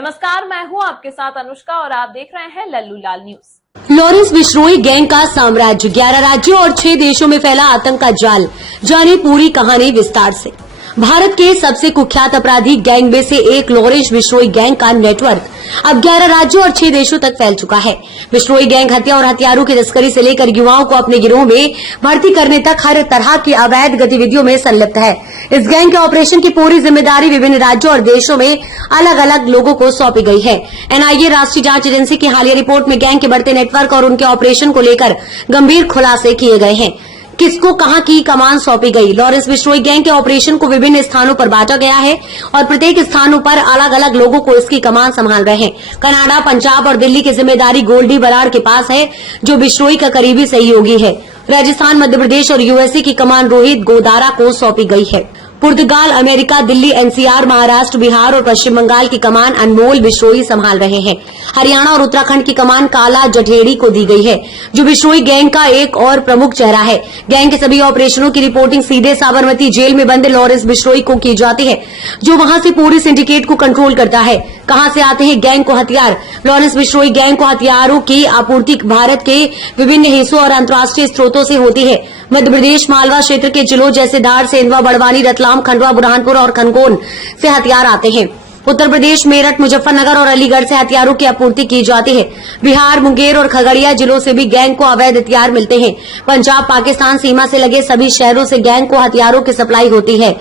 नमस्कार, मैं हूं आपके साथ अनुष्का और आप देख रहे हैं लल्लू लाल न्यूज। लॉरेंस बिश्नोई गैंग का साम्राज्य, 11 राज्यों और 6 देशों में फैला आतंक का जाल। जाने पूरी कहानी विस्तार से। भारत के सबसे कुख्यात अपराधी गैंग में से एक लॉरेंस बिश्नोई गैंग का नेटवर्क अब 11 राज्यों और 6 देशों तक फैल चुका है। बिश्नोई गैंग हत्या और हथियारों की तस्करी से लेकर युवाओं को अपने गिरोह में भर्ती करने तक हर तरह की अवैध गतिविधियों में संलिप्त है। इस गैंग के ऑपरेशन की पूरी जिम्मेदारी विभिन्न राज्यों और देशों में अलग अलग लोगों को सौंपी गई है। एनआईए राष्ट्रीय जांच एजेंसी की हालिया रिपोर्ट में गैंग के बढ़ते नेटवर्क और उनके ऑपरेशन को लेकर गंभीर खुलासे किए गए हैं। किसको कहां की कमान सौंपी गई? लॉरेंस बिश्नोई गैंग के ऑपरेशन को विभिन्न स्थानों पर बांटा गया है और प्रत्येक स्थानों पर अलग अलग लोगों को इसकी कमान संभाल रहे हैं। कनाडा, पंजाब और दिल्ली की जिम्मेदारी गोल्डी बराड़ के पास है, जो बिश्नोई का करीबी सहयोगी है। राजस्थान, मध्य प्रदेश और यूएसए की कमान रोहित गोदारा को सौंपी गई है। पुर्तगाल, अमेरिका, दिल्ली, एनसीआर, महाराष्ट्र, बिहार और पश्चिम बंगाल की कमान अनमोल बिश्नोई संभाल रहे हैं। हरियाणा और उत्तराखंड की कमान काला जठेड़ी को दी गई है, जो बिश्नोई गैंग का एक और प्रमुख चेहरा है। गैंग के सभी ऑपरेशनों की रिपोर्टिंग सीधे साबरमती जेल में बंद लॉरेंस बिश्नोई को की जाती है, जो वहां से पूरी सिंडिकेट को कंट्रोल करता है। कहां से आते हैं गैंग को हथियार? लॉरेंस बिश्नोई गैंग को हथियारों की आपूर्ति भारत के विभिन्न हिस्सों और अंतर्राष्ट्रीय स्रोतों से होती है। मध्य प्रदेश, मालवा क्षेत्र के जिलों जैसे धार, सेंधवा, बड़वानी, रतलाम, खंडवा, बुरहानपुर और खरगोन से हथियार आते हैं। उत्तर प्रदेश, मेरठ, मुजफ्फरनगर और अलीगढ़ से हथियारों की आपूर्ति की जाती है। बिहार, मुंगेर और खगड़िया जिलों से भी गैंग को अवैध हथियार मिलते हैं। पंजाब, पाकिस्तान सीमा से लगे सभी शहरों से गैंग को हथियारों की सप्लाई होती है।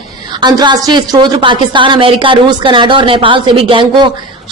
अंतर्राष्ट्रीय स्रोत पाकिस्तान, अमेरिका, रूस, कनाडा और नेपाल से भी गैंग को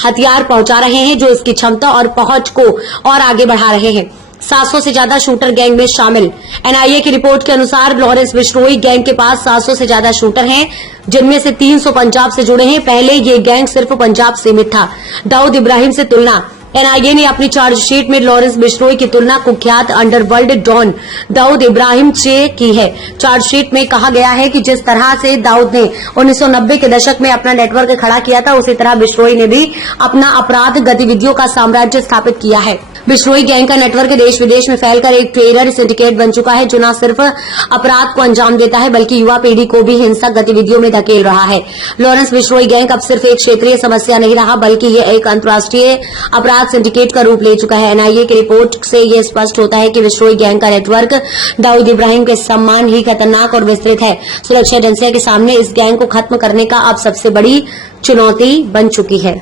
हथियार पहुंचा रहे हैं, जो इसकी क्षमता और पहुंच को और आगे बढ़ा रहे हैं। 700 से ज्यादा शूटर गैंग में शामिल। एनआईए की रिपोर्ट के अनुसार लॉरेंस बिश्नोई गैंग के पास 700 से ज्यादा शूटर हैं, जिनमें से 300 पंजाब से जुड़े हैं। पहले ये गैंग सिर्फ पंजाब सीमित था। दाऊद इब्राहिम से तुलना। एनआईए ने अपनी चार्जशीट में लॉरेंस बिश्नोई की तुलना कुख्यात अंडरवर्ल्ड डॉन दाऊद इब्राहिम से की है। चार्जशीट में कहा गया है कि जिस तरह से दाऊद ने 1990 के दशक में अपना नेटवर्क खड़ा किया था, उसी तरह बिश्नोई ने भी अपना अपराध गतिविधियों का साम्राज्य स्थापित किया है। बिश्नोई गैंग का नेटवर्क देश विदेश में फैलकर एक टेरर सिंडिकेट बन चुका है, जो न सिर्फ अपराध को अंजाम देता है, बल्कि युवा पीढ़ी को भी हिंसक गतिविधियों में धकेल रहा है। लॉरेंस बिश्नोई गैंग अब सिर्फ एक क्षेत्रीय समस्या नहीं रहा, बल्कि ये एक अंतर्राष्ट्रीय अपराध सिंडिकेट का रूप ले चुका है। एनआईए की रिपोर्ट से यह स्पष्ट होता है कि बिश्नोई गैंग का नेटवर्क दाऊद इब्राहिम के समान ही खतरनाक और विस्तृत है। सुरक्षा एजेंसियों के सामने इस गैंग को खत्म करने का अब सबसे बड़ी चुनौती बन चुकी है।